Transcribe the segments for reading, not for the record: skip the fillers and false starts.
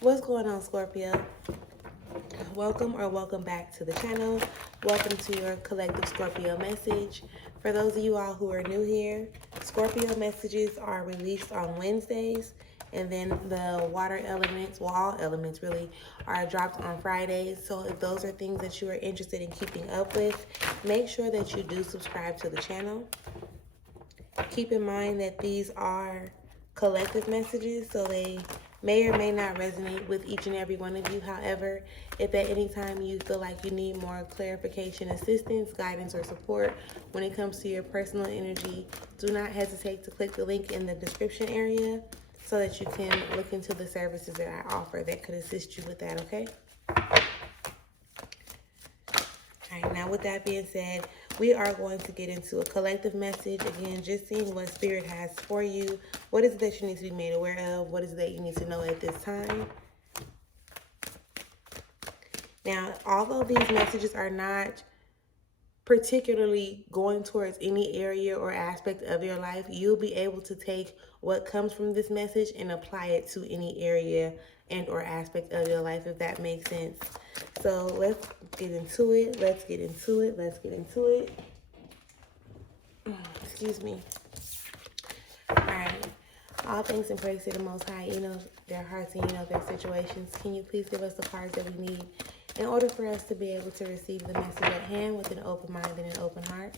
What's going on, Scorpio? Welcome or welcome back to the channel. Welcome to your collective Scorpio message. For those of you all who are new here, Scorpio messages are released on Wednesdays, and then the water elements, well, all elements really, are dropped on Fridays. So if those are things that you are interested in keeping up with, make sure that you do subscribe to the channel. Keep in mind that these are collective messages, so they may or may not resonate with each and every one of you. However, if at any time you feel like you need more clarification, assistance, guidance, or support when it comes to your personal energy, do not hesitate to click the link in the description area so that you can look into the services that I offer that could assist you with that, okay? All right, now with that being said, we are going to get into a collective message. Again, just seeing what Spirit has for you. What is it that you need to be made aware of? What is it that you need to know at this time? Now, although these messages are not particularly going towards any area or aspect of your life, you'll be able to take what comes from this message and apply it to any area and or aspect of your life, if that makes sense. So let's get into it. Let's get into it. Let's get into it. Excuse me. All right. All thanks and praise to the Most High. You know their hearts and you know their situations. Can you please give us the cards that we need in order for us to be able to receive the message at hand with an open mind and an open heart?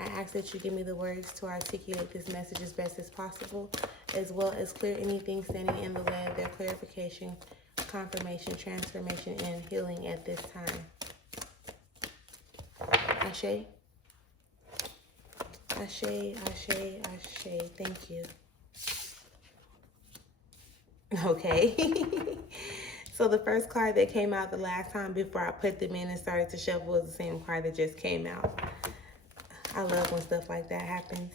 I ask that you give me the words to articulate this message as best as possible, as well as clear anything standing in the way of their clarification, confirmation, transformation, and healing at this time. Ashe. Ashe, Ashe, Ashe. Thank you. Okay. So the first card that came out the last time before I put them in and started to shuffle was the same card that just came out. I love when stuff like that happens.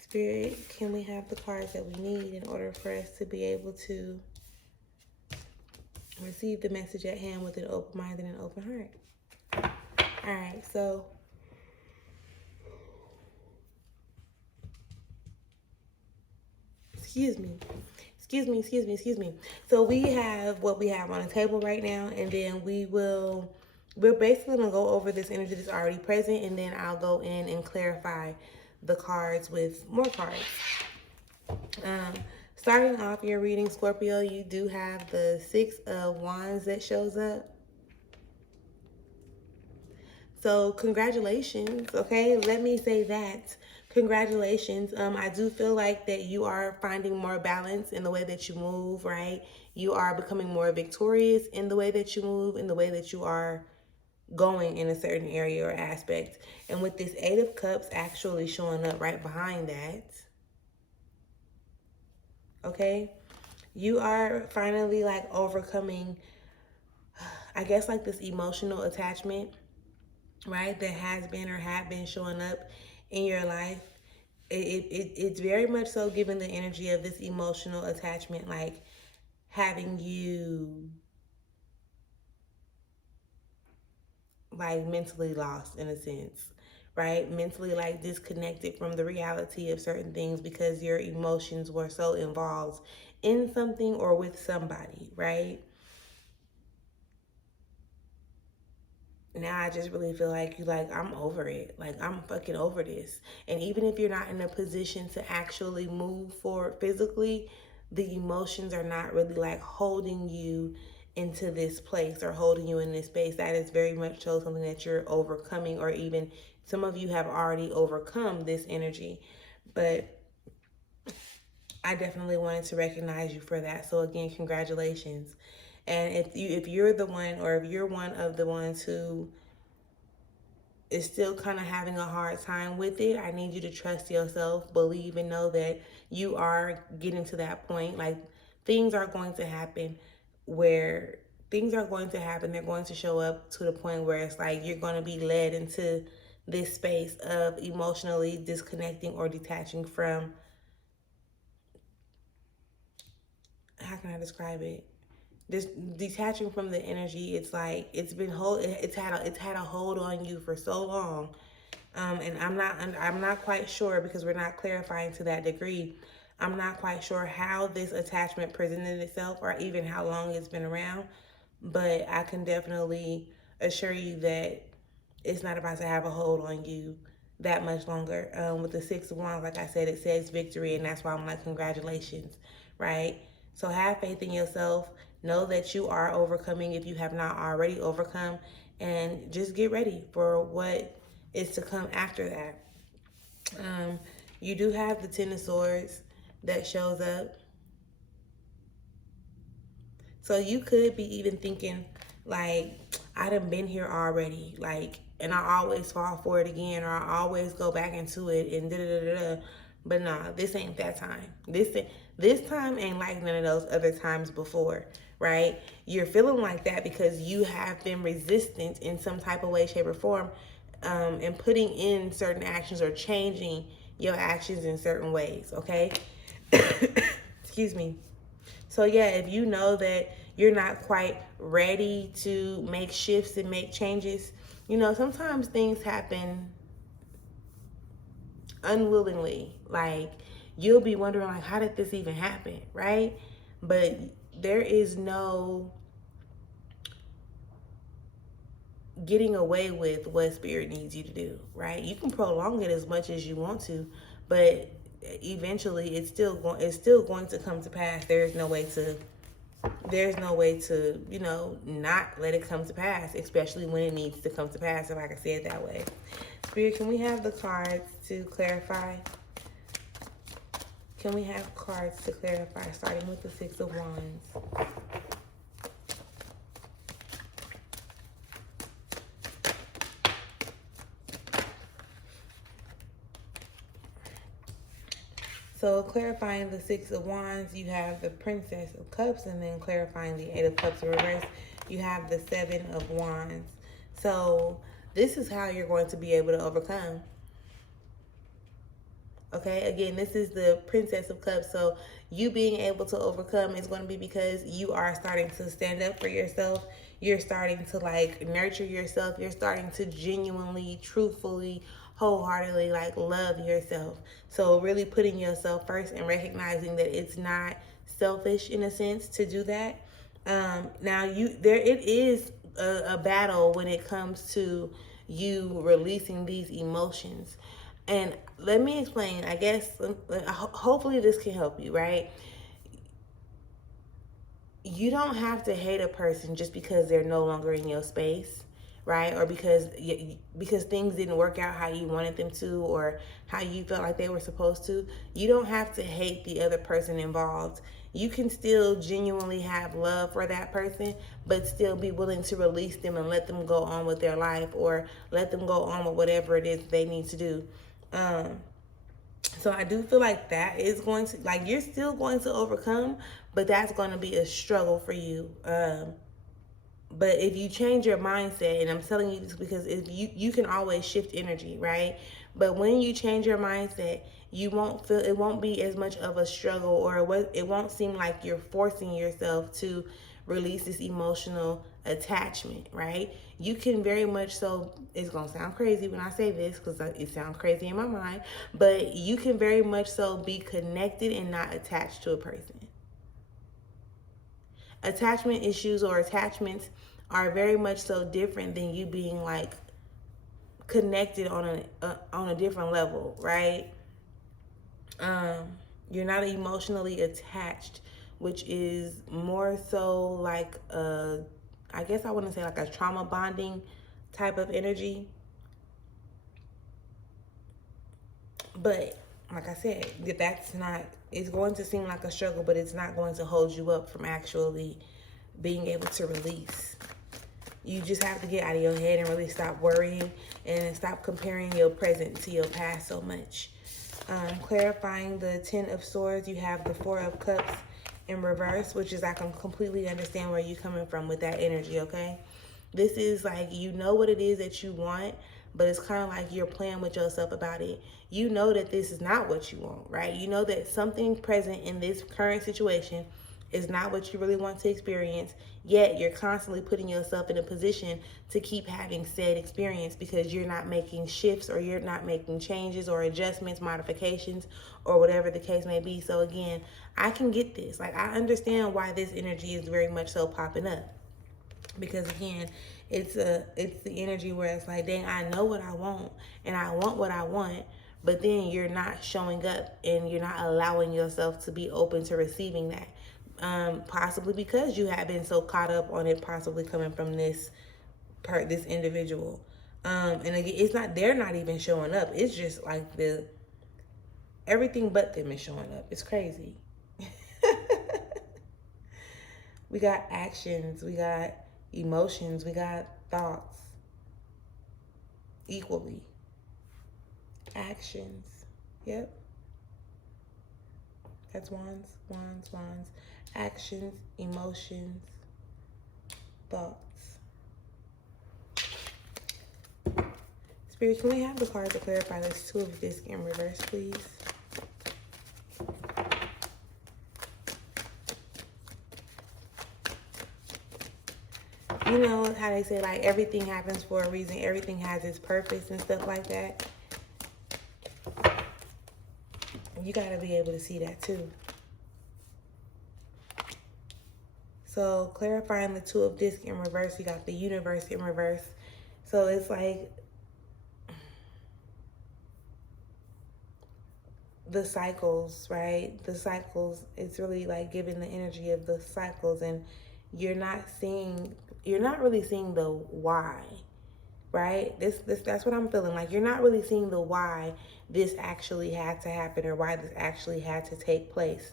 Spirit, can we have the cards that we need in order for us to be able to receive the message at hand with an open mind and an open heart? All right, so excuse me. So we have what we have on the table right now, and then we're basically gonna go over this energy that's already present, and then I'll go in and clarify the cards with more cards. Starting off your reading, Scorpio, you do have the Six of Wands that shows up. So congratulations, okay? Let me say that. Congratulations. I do feel like that you are finding more balance in the way that you move, right? You are becoming more victorious in the way that you move, in the way that you are going in a certain area or aspect. And with this Eight of Cups actually showing up right behind that, okay? You are finally like overcoming, I guess, like this emotional attachment, right, that has been or have been showing up in your life. It's very much so given the energy of this emotional attachment, like having you like mentally lost in a sense, right? Mentally like disconnected from the reality of certain things because your emotions were so involved in something or with somebody, right? Now I just really feel like I'm over it. Like, I'm fucking over this. And even if you're not in a position to actually move forward physically, the emotions are not really like holding you into this place or holding you in this space. That is very much so something that you're overcoming, or even some of you have already overcome this energy. But I definitely wanted to recognize you for that. So again, congratulations. And if you're the one, or if you're one of the ones who is still kind of having a hard time with it, I need you to trust yourself, believe, and know that you are getting to that point. Like, things are going to happen where they're going to show up to the point where it's like you're going to be led into this space of emotionally disconnecting or detaching from, how can I describe it? This detaching from the energy. It's like it's had a hold on you for so long. And I'm not quite sure, because we're not clarifying to that degree. I'm not quite sure how this attachment presented itself or even how long it's been around, but I can definitely assure you that it's not about to have a hold on you that much longer. With the Six of Wands, like I said, it says victory, and that's why I'm like, congratulations, right? So have faith in yourself. Know that you are overcoming if you have not already overcome, and just get ready for what is to come after that. You do have the Ten of Swords that shows up. So you could be even thinking, like, I done been here already, like, and I always fall for it again, or I always go back into it, and da da da da. But nah, this ain't that time. This time ain't like none of those other times before, right? You're feeling like that because you have been resistant in some type of way, shape, or form, and putting in certain actions or changing your actions in certain ways. Okay, excuse me. So yeah, if you know that you're not quite ready to make shifts and make changes, sometimes things happen unwillingly. Like, you'll be wondering, like, how did this even happen, right? But there is no getting away with what spirit needs you to do, right? You can prolong it as much as you want to, but eventually it's still going to come to pass. There's no way to not let it come to pass, especially when it needs to come to pass, if I can say it that way. Spirit, can we have the cards to clarify? Can we have cards to clarify, starting with the Six of Wands? So clarifying the Six of Wands, you have the Princess of Cups, and then clarifying the Eight of Cups in reverse, you have the Seven of Wands. So this is how you're going to be able to overcome. Okay, again, this is the Princess of Cups. So you being able to overcome is going to be because you are starting to stand up for yourself. You're starting to like nurture yourself. You're starting to genuinely, truthfully, wholeheartedly like love yourself. So really putting yourself first and recognizing that it's not selfish in a sense to do that. Now it is a battle when it comes to you releasing these emotions. And let me explain, I guess, hopefully this can help you, right? You don't have to hate a person just because they're no longer in your space, right? Or because things didn't work out how you wanted them to, or how you felt like they were supposed to. You don't have to hate the other person involved. You can still genuinely have love for that person, but still be willing to release them and let them go on with their life, or let them go on with whatever it is they need to do. So I do feel like that is going to, like, you're still going to overcome, but that's going to be a struggle for you. But if you change your mindset, and I'm telling you this because if you can always shift energy, right? But when you change your mindset, you won't feel, it won't be as much of a struggle, or it won't seem like you're forcing yourself to release this emotional attachment, right? You can very much so, it's going to sound crazy when I say this because it sounds crazy in my mind, but you can very much so be connected and not attached to a person. Attachment issues or attachments are very much so different than you being like connected on a different level, right? You're not emotionally attached, which is more so like I guess I wouldn't say like a trauma bonding type of energy. But like I said, that's not, it's going to seem like a struggle, but it's not going to hold you up from actually being able to release. You just have to get out of your head and really stop worrying and stop comparing your present to your past so much. Clarifying the Ten of Swords, you have the Four of Cups in reverse, which is, I can completely understand where you're coming from with that energy, okay? This is like, you know what it is that you want, but it's kind of like you're playing with yourself about it. You know that this is not what you want, right? You know that something present in this current situation It's not what you really want to experience, yet you're constantly putting yourself in a position to keep having said experience because you're not making shifts or you're not making changes or adjustments, modifications, or whatever the case may be. So again, I can get this. Like, I understand why this energy is very much so popping up. Because again, it's the energy where it's like, dang, I know what I want and I want what I want, but then you're not showing up and you're not allowing yourself to be open to receiving that. Possibly because you have been so caught up on it possibly coming from this individual. And again, it's not, they're not even showing up. It's just like everything but them is showing up. It's crazy. We got actions, we got emotions, we got thoughts equally. Actions. Yep. That's wands, wands, wands. Actions, emotions, thoughts. Spirit, can we have the card to clarify this Two of Discs in reverse, please? You know how they say, like, everything happens for a reason, everything has its purpose and stuff like that? You got to be able to see that too. So clarifying the Two of Discs in reverse, you got the universe in reverse. So it's like the cycles, right? The cycles, it's really like giving the energy of the cycles, and you're not really seeing the why, right? That's what I'm feeling like. You're not really seeing the why this actually had to happen or why this actually had to take place.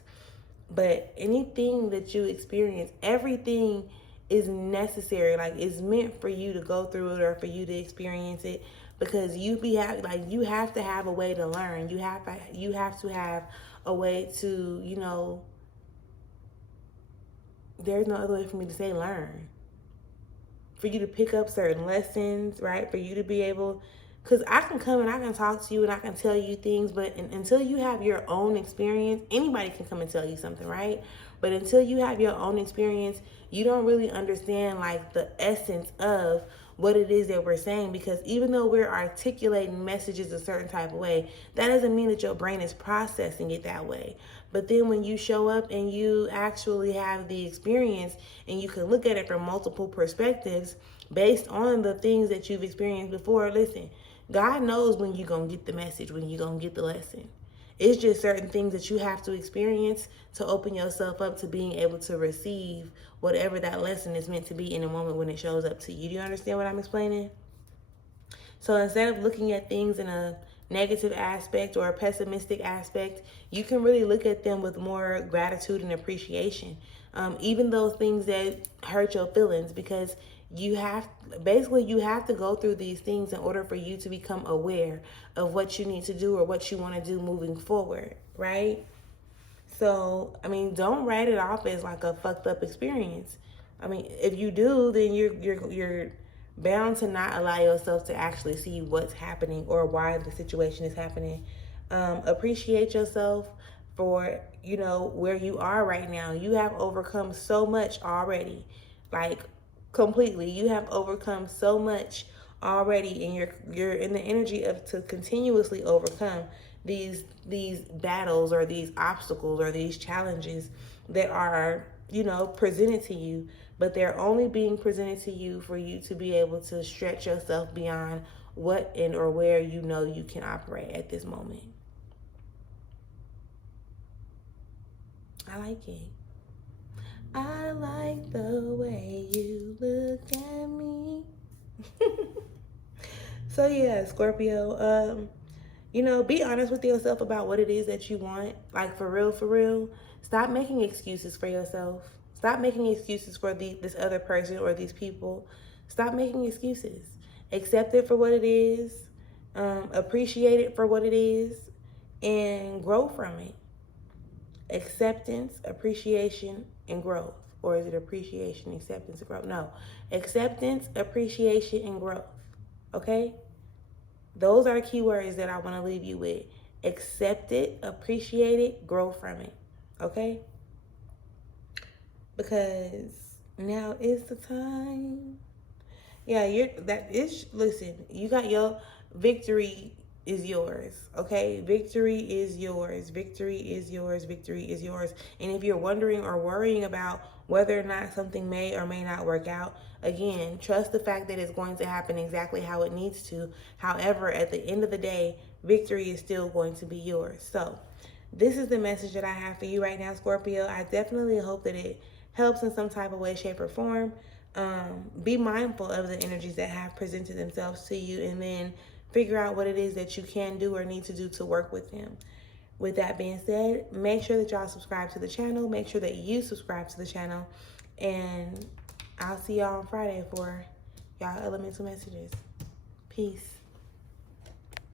But anything that you experience, everything is necessary. Like, it's meant for you to go through it or for you to experience it, because you have to have a way to learn. You have to have a way to, there's no other way for me to say learn. For you to pick up certain lessons, right? For you to be able, because I can come and I can talk to you and I can tell you things, but until you have your own experience, anybody can come and tell you something, right? But until you have your own experience, you don't really understand like the essence of what it is that we're saying, because even though we're articulating messages a certain type of way, that doesn't mean that your brain is processing it that way. But then when you show up and you actually have the experience and you can look at it from multiple perspectives based on the things that you've experienced before, listen, God knows when you're going to get the message, when you're going to get the lesson. It's just certain things that you have to experience to open yourself up to being able to receive whatever that lesson is meant to be in a moment when it shows up to you. Do you understand what I'm explaining? So instead of looking at things in a negative aspect or a pessimistic aspect, you can really look at them with more gratitude and appreciation. Even those things that hurt your feelings, because you have to go through these things in order for you to become aware of what you need to do or what you want to do moving forward, right? So, I mean, don't write it off as like a fucked up experience. I mean, if you do, then you're bound to not allow yourself to actually see what's happening or why the situation is happening. Appreciate yourself for, where you are right now. You have overcome so much already. Like, completely. You have overcome so much already, and you're in the energy of to continuously overcome these battles or these obstacles or these challenges that are, presented to you, but they're only being presented to you for you to be able to stretch yourself beyond what and or where you can operate at this moment. I like it. I like the way you look at me. So yeah, Scorpio, be honest with yourself about what it is that you want. Like, for real, for real. Stop making excuses for yourself. Stop making excuses for this other person or these people. Stop making excuses. Accept it for what it is. Appreciate it for what it is, and grow from it. Acceptance, appreciation, and growth. Or is it appreciation, acceptance, and growth? No. Acceptance, appreciation, and growth. Okay? Those are the key words that I want to leave you with. Accept it, appreciate it, grow from it. Okay? because now is the time. Yeah, listen, you got your victory is yours. Okay? Victory is yours. Victory is yours. Victory is yours. And if you're wondering or worrying about whether or not something may or may not work out, again, trust the fact that it's going to happen exactly how it needs to. However, at the end of the day, victory is still going to be yours. So, this is the message that I have for you right now, Scorpio. I definitely hope that it helps in some type of way, shape, or form. Be mindful of the energies that have presented themselves to you, and then figure out what it is that you can do or need to do to work with them. With that being said, make sure that y'all subscribe to the channel. Make sure that you subscribe to the channel. And I'll see y'all on Friday for y'all elemental messages. Peace.